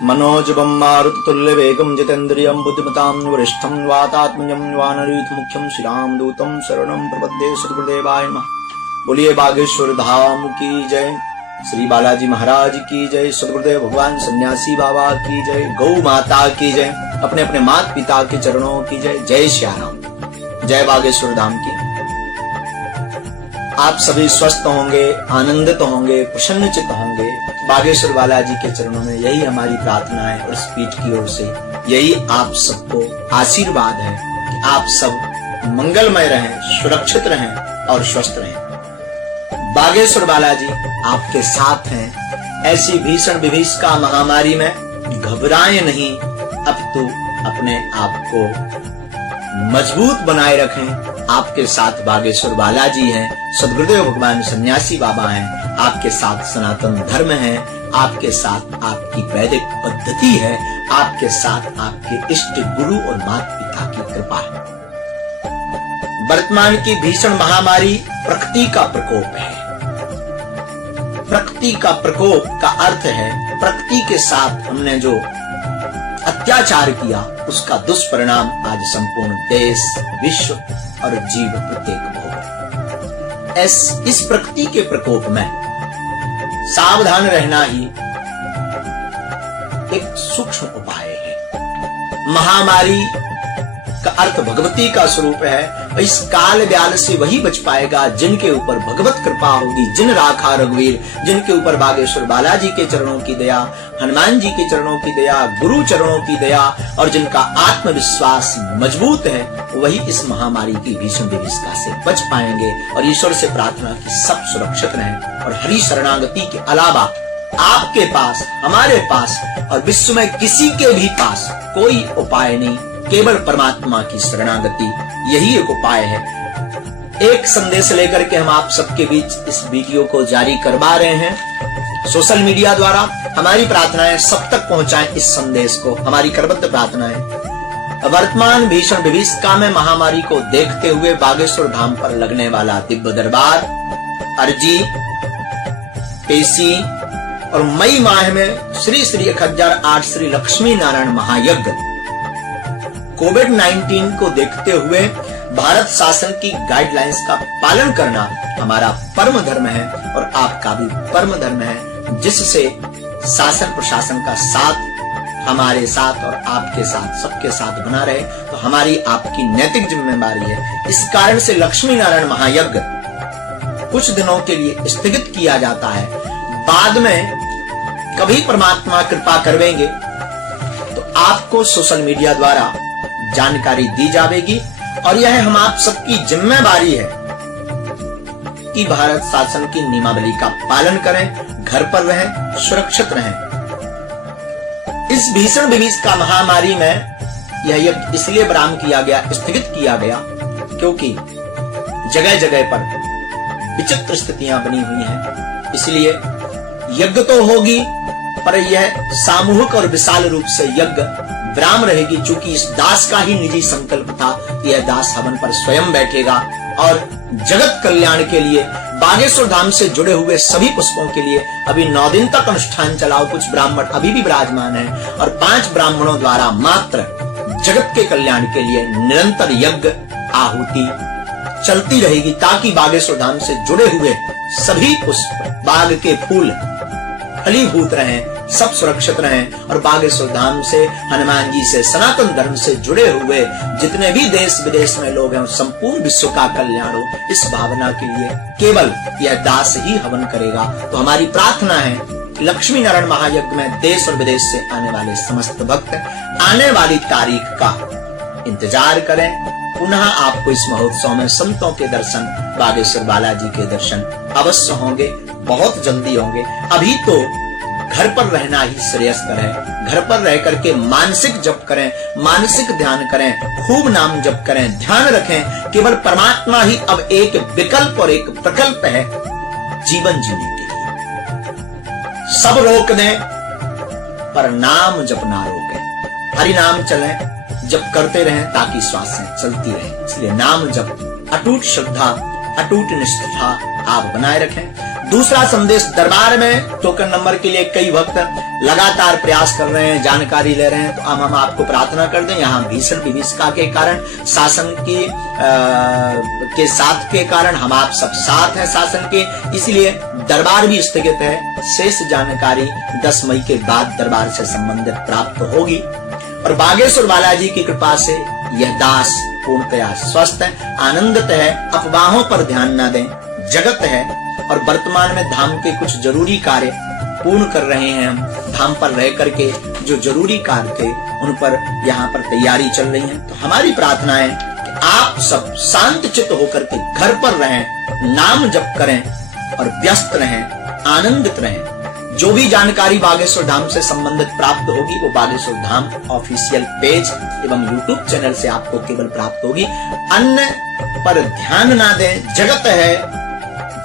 मनोजवं मारुततुल्यवेगं जितेन्द्रियं बुद्धिमतां वरिष्ठं वातात्मजं वानरयूथमुख्यं श्रीरामदूतं शरणं प्रपद्ये। सद्गुरुदेवाय नमः। बोलिए बागेश्वर धाम की जय, श्री बालाजी महाराज की जय, सद्गुरुदेव भगवान सन्यासी बाबा की जय, गौ माता की जय, अपने अपने माता पिता के चरणों की जय। जय श्याम, जय बागेश्वर धाम की। आप सभी स्वस्थ होंगे, आनंदित होंगे, प्रसन्नचित होंगे। बागेश्वर बालाजी के चरणों में यही हमारी प्रार्थना है और इस पीठ की ओर से यही आप सबको आशीर्वाद है कि आप सब मंगलमय रहें, सुरक्षित रहें और स्वस्थ रहें। बागेश्वर बालाजी आपके साथ हैं। ऐसी भीषण विभीषिका महामारी में घबराएं नहीं, अपितु अपने आप को मजबूत बनाए रखें। आपके साथ बागेश्वर बालाजी हैं, सद्गुरुदेव भगवान सन्यासी बाबा हैं, आपके साथ सनातन धर्म है, आपके साथ आपकी वैदिक पद्धति है, आपके साथ आपके इष्ट गुरु और माता पिता की कृपा है। वर्तमान की भीषण महामारी प्रकृति का प्रकोप है। प्रकृति का प्रकोप का अर्थ है प्रकृति के साथ हमने जो अत्याचार किया उसका दुष्परिणाम आज संपूर्ण देश, विश्व और जीव प्रत्येक भोग। इस प्रकृति के प्रकोप में सावधान रहना ही एक सूक्ष्म उपाय है। महामारी का अर्थ भगवती का स्वरूप है। इस काल व्याल से वही बच पाएगा जिनके ऊपर भगवत कृपा होगी। जिन राखा रघुवीर, जिनके ऊपर बागेश्वर बालाजी के चरणों की दया, हनुमान जी के चरणों की दया, गुरु चरणों की दया और जिनका आत्मविश्वास मजबूत है, वही इस महामारी की भीषण विभीषिका से बच पाएंगे। और ईश्वर से प्रार्थना की सब सुरक्षित रहें और हरि शरणागति के अलावा आपके पास, हमारे पास और विश्व में किसी के भी पास कोई उपाय नहीं, केवल परमात्मा की शरणागति, यही एक उपाय है। एक संदेश लेकर के हम आप सबके बीच इस वीडियो को जारी करवा रहे हैं सोशल मीडिया द्वारा। हमारी प्रार्थनाएं सब तक पहुंचाएं इस संदेश को, हमारी करबद्ध प्रार्थनाएं। वर्तमान भीषण विभीषिका में महामारी को देखते हुए बागेश्वर धाम पर लगने वाला दिव्य दरबार, अर्जी, पेशी और मई माह में श्री 1008 श्री लक्ष्मी नारायण महायज्ञ, कोविड-19 को देखते हुए भारत शासन की गाइडलाइंस का पालन करना हमारा परम धर्म है और आपका भी परम धर्म है, जिससे शासन प्रशासन का साथ हमारे साथ और आपके साथ, सबके साथ बना रहे, तो हमारी आपकी नैतिक जिम्मेदारी है। इस कारण से लक्ष्मी नारायण महायज्ञ कुछ दिनों के लिए स्थगित किया जाता है। बाद में कभी परमात्मा कृपा करवेंगे तो आपको सोशल मीडिया द्वारा जानकारी दी जाएगी और यह हम आप सबकी जिम्मेदारी है कि भारत शासन की नियमावली का पालन करें, घर पर रहें, सुरक्षित रहें। इस भीषण विभीषिका महामारी में यह इसलिए विराम किया गया, स्थगित किया गया, क्योंकि जगह जगह पर विचित्र स्थितियां बनी हुई हैं। इसलिए यज्ञ तो होगी पर यह सामूहिक और विशाल रूप से यज्ञ विराम रहेगी, चूंकि इस दास का ही निजी संकल्प था कि यह दास हवन पर स्वयं बैठेगा और जगत कल्याण के लिए बागेश्वर धाम से जुड़े हुए सभी पुष्पों के लिए अभी 9 दिन तक अनुष्ठान चलाओ। कुछ ब्राह्मण अभी भी विराजमान हैं और 5 ब्राह्मणों द्वारा मात्र जगत के कल्याण के लिए निरंतर यज्ञ आहुति चलती रहेगी, ताकि बागेश्वर धाम से जुड़े हुए सभी पुष्प, बाग के फूल फलीभूत रहें, सब सुरक्षित रहें और बागेश्वर धाम से, हनुमान जी से, सनातन धर्म से जुड़े हुए जितने भी देश विदेश में लोग हैं, संपूर्ण विश्व का कल्याण हो। इस भावना के लिए केवल यह दास ही हवन करेगा। तो हमारी प्रार्थना है लक्ष्मी नारायण महायज्ञ में देश और विदेश से आने वाले समस्त भक्त आने वाली तारीख का इंतजार करें। पुनः आपको इस महोत्सव में संतों के दर्शन, बागेश्वर बालाजी के दर्शन अवश्य होंगे, बहुत जल्दी होंगे। अभी तो घर पर रहना ही श्रेयस्कर है। घर पर रह करके मानसिक जप करें, मानसिक ध्यान करें, खूब नाम जप करें, ध्यान रखें केवल परमात्मा ही अब एक विकल्प और एक प्रकल्प है जीवन जीने के लिए। सब रोक दें पर नाम जप ना रोकें। हरि नाम चलें, जप करते रहें ताकि श्वासें चलती रहें। इसलिए नाम जप, अटूट श्रद्धा, अटूट निष्ठा आप बनाए रखें। दूसरा संदेश, दरबार में टोकन नंबर के लिए कई भक्त लगातार प्रयास कर रहे हैं, जानकारी ले रहे हैं, तो हम आपको प्रार्थना कर दें, यहाँ भीषण विभीषिका के कारण, शासन के साथ के कारण हम आप सब साथ हैं शासन के, इसलिए दरबार भी स्थगित है। शेष जानकारी 10 मई के बाद दरबार से संबंधित प्राप्त होगी। और बागेश्वर बालाजी की कृपा से यह दास पूर्णतया स्वस्थ है, आनंदित है, अफवाहों पर ध्यान न दें, जगत है। और वर्तमान में धाम के कुछ जरूरी कार्य पूर्ण कर रहे हैं। हम धाम पर रह करके जो जरूरी कार्य थे उन पर यहाँ पर तैयारी चल रही है। तो हमारी प्रार्थना है कि आप सब शांत चित्त होकर के घर पर रहें, नाम जप करें और व्यस्त रहें, आनंदित रहें। जो भी जानकारी बागेश्वर धाम से संबंधित प्राप्त होगी वो बागेश्वर धाम ऑफिशियल पेज एवं यूट्यूब चैनल से आपको केवल प्राप्त होगी। अन्य पर ध्यान ना दें, जगत है,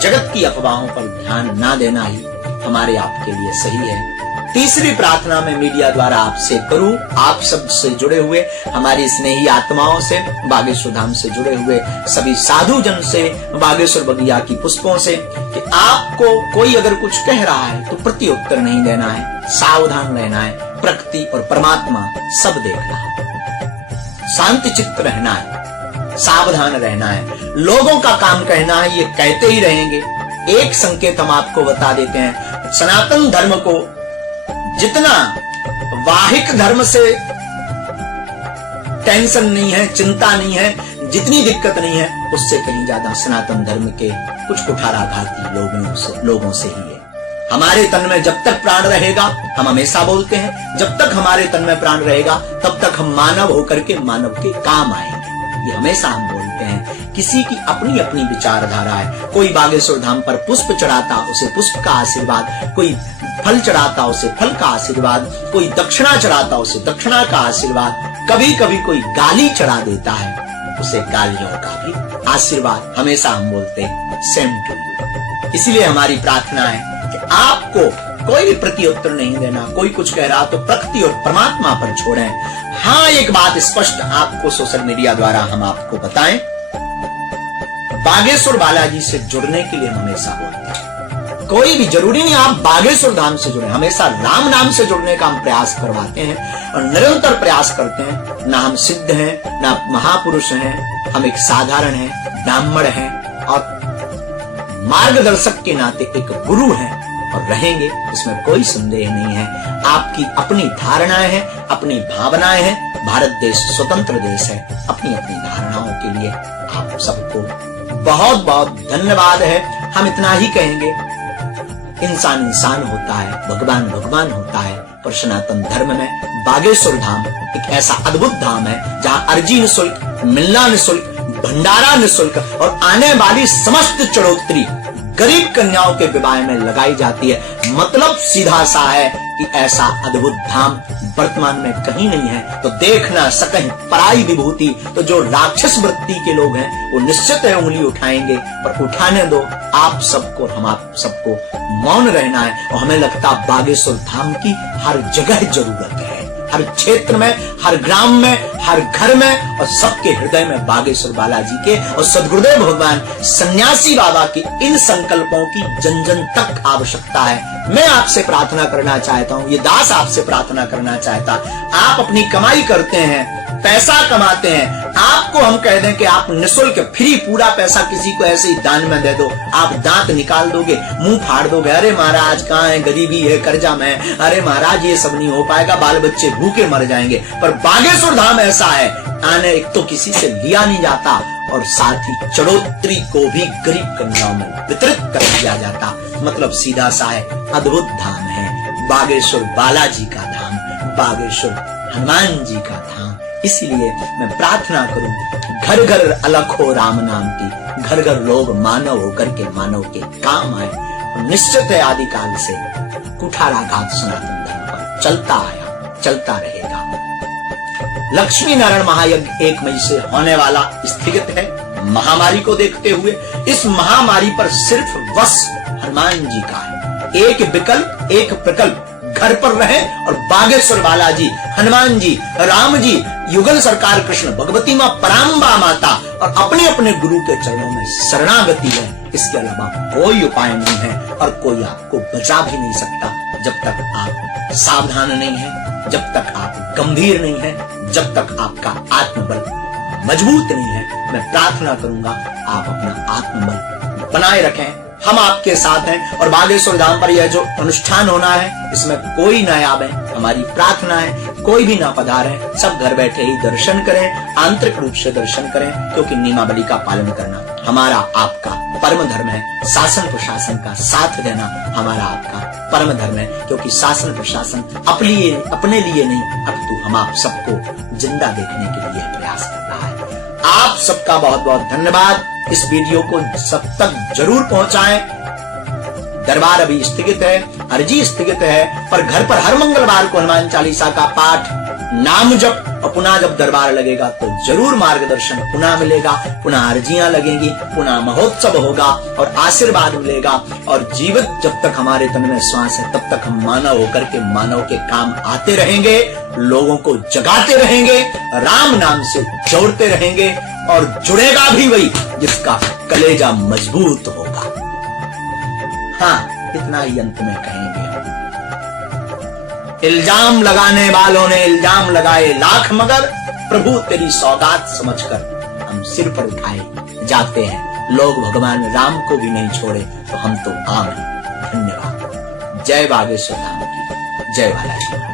जगत की अफवाहों पर ध्यान ना देना ही हमारे आपके लिए सही है। तीसरी प्रार्थना में मीडिया द्वारा आपसे करूं, आप सब से जुड़े हुए हमारी स्नेही आत्माओं से, बागेश्वर धाम से जुड़े हुए सभी साधु जन से, बागेश्वर बगिया की पुष्पों से, कि आपको कोई अगर कुछ कह रहा है तो प्रत्युत्तर नहीं देना है, सावधान रहना है। प्रकृति और परमात्मा सब देख रहा है, शांति चित्त रहना है, सावधान रहना है। लोगों का काम कहना है, ये कहते ही रहेंगे। एक संकेत हम आपको बता देते हैं, सनातन धर्म को जितना वाहिक धर्म से टेंशन नहीं है, चिंता नहीं है, जितनी दिक्कत नहीं है, उससे कहीं ज्यादा सनातन धर्म के कुछ कुठाराघाती लोगों से ही है। हमारे तन में जब तक प्राण रहेगा, हम हमेशा बोलते हैं, जब तक हमारे तन में प्राण रहेगा तब तक हम मानव होकर के मानव के काम आएंगे। ये हमेशा हम बोलते हैं। किसी की अपनी अपनी विचारधारा है। कोई बागेश्वर धाम पर पुष्प चढ़ाता, उसे पुष्प का आशीर्वाद, कोई फल चढ़ाता, उसे फल का आशीर्वाद, कोई दक्षिणा चढ़ाता, उसे दक्षिणा का आशीर्वाद, कभी कभी कोई गाली चढ़ा देता है, उसे गालियों का भी आशीर्वाद। हमेशा हम बोलते हैं सेम टू यू। इसलिए हमारी प्रार्थना है कि आपको कोई भी प्रत्युत्तर नहीं देना। कोई कुछ कह रहा तो प्रकृति और परमात्मा पर छोड़ें। हाँ, एक बात स्पष्ट आपको सोशल मीडिया द्वारा हम आपको बताएं, बागेश्वर बालाजी से जुड़ने के लिए हम हमेशा बोलते हैं, कोई भी जरूरी नहीं आप बागेश्वर धाम से जुड़े, हमेशा राम नाम से जुड़ने का हम प्रयास करवाते हैं और निरंतर प्रयास करते हैं। ना हम सिद्ध हैं, ना महापुरुष हैं, हम एक साधारण हैं, ब्राह्मण हैं और मार्गदर्शक के नाते एक गुरु हैं और रहेंगे, इसमें कोई संदेह नहीं है। आपकी अपनी धारणाएं हैं, अपनी भावनाएं हैं। भारत देश स्वतंत्र देश है। अपनी अपनी धारणाओं के लिए आप सबको बहुत बहुत धन्यवाद है। हम इतना ही कहेंगे, इंसान इंसान होता है, भगवान भगवान होता है, पर सनातन धर्म में बागेश्वर धाम एक ऐसा अद्भुत धाम है जहां अर्जी निःशुल्क, मिलना निःशुल्क, भंडारा निःशुल्क और आने वाली समस्त चढ़ोतरी गरीब कन्याओं के विवाह में लगाई जाती है। मतलब सीधा सा है कि ऐसा अद्भुत धाम वर्तमान में कहीं नहीं है। तो देख ना सकें पराई विभूति, तो जो राक्षस वृत्ति के लोग हैं वो निश्चित है उंगली उठाएंगे, पर उठाने दो। आप सबको, हम आप सबको मौन रहना है। और हमें लगता बागेश्वर धाम की हर जगह जरूरत है, हर क्षेत्र में, हर ग्राम में, हर घर में और सबके हृदय में बागेश्वर बालाजी के और सद्गुरुदेव भगवान सन्यासी बाबा के इन संकल्पों की जन जन तक आवश्यकता है। मैं आपसे प्रार्थना करना चाहता हूँ, ये दास आपसे प्रार्थना करना चाहता। आप अपनी कमाई करते हैं, पैसा कमाते हैं, आपको हम कह दें कि आप निःशुल्क फ्री पूरा पैसा किसी को ऐसे ही दान में दे दो, आप दांत निकाल दोगे, मुंह फाड़ दोगे, अरे महाराज कहाँ है, गरीबी है, कर्जा में, अरे महाराज ये सब नहीं हो पाएगा, बाल बच्चे भूखे मर जाएंगे। पर बागेश्वर धाम ऐसा है, आने एक तो किसी से लिया नहीं जाता और साथ ही चढ़ोतरी को भी गरीब कन्याओं में वितरित कर दिया जाता। मतलब सीधा सा है, अद्भुत धाम है बागेश्वर बालाजी का धाम, बागेश्वर हनुमान जी का धाम। इसलिए मैं प्रार्थना करूं, घर घर अलख हो राम नाम की, घर घर लोग मानव होकर के मानव के काम आए। और निश्चित है आदिकाल से कुठाराघात सनातन धर्म पर चलता आया, चलता रहेगा। लक्ष्मी नारायण महायज्ञ 1 मई से होने वाला स्थगित है महामारी को देखते हुए। इस महामारी पर सिर्फ वश हनुमान जी का है। एक विकल्प, एक प्रकल्प, घर पर रहे और बागेश्वर बालाजी, हनुमान जी, राम जी, युगल सरकार कृष्ण, भगवती मां, पराम्बा माता और अपने अपने गुरु के चरणों में शरणागति है। इसके अलावा कोई उपाय नहीं है और कोई आपको बचा भी नहीं सकता जब तक आप सावधान नहीं हैं, जब तक आप गंभीर नहीं हैं, जब तक आपका आत्मबल मजबूत नहीं है। मैं प्रार्थना करूंगा आप अपना आत्मबल बनाए रखें। हम आपके साथ हैं और बागेश्वर धाम पर यह जो अनुष्ठान होना है इसमें कोई ना आवे। हमारी प्रार्थना है कोई भी ना पधारे, सब घर बैठे ही दर्शन करें, आंतरिक रूप से दर्शन करें, क्योंकि नियमावली का पालन करना हमारा आपका परम धर्म है। शासन प्रशासन का साथ देना हमारा आपका परम धर्म है, क्योंकि शासन प्रशासन अपने लिए नहीं अपितु हम आप सबको जिंदा देखने के लिए प्रयास कर रहा है। आप सबका बहुत बहुत धन्यवाद। इस वीडियो को सब तक जरूर पहुंचाएं। दरबार अभी स्थगित है, अर्जी स्थगित है, पर घर पर हर मंगलवार को हनुमान चालीसा का पाठ, नाम जप और पुनः जब दरबार लगेगा तो जरूर मार्गदर्शन पुनः मिलेगा, पुनः अर्जियां लगेंगी, पुनः महोत्सव होगा और आशीर्वाद मिलेगा। और जीवित जब तक हमारे तन में श्वास है तब तक हम मानव होकर के मानव के काम आते रहेंगे, लोगों को जगाते रहेंगे, राम नाम से जोड़ते रहेंगे और जुड़ेगा भी वही जिसका कलेजा मजबूत होगा। हाँ, इतना ही अंत में कहेंगे। इल्जाम लगाने वालों ने इल्जाम लगाए लाख, मगर प्रभु तेरी सौगात समझकर हम सिर पर उठाए जाते हैं। लोग भगवान राम को भी नहीं छोड़े तो हम तो आम हैं। धन्यवाद। जय बागेश्वर धाम की जय बालाजी।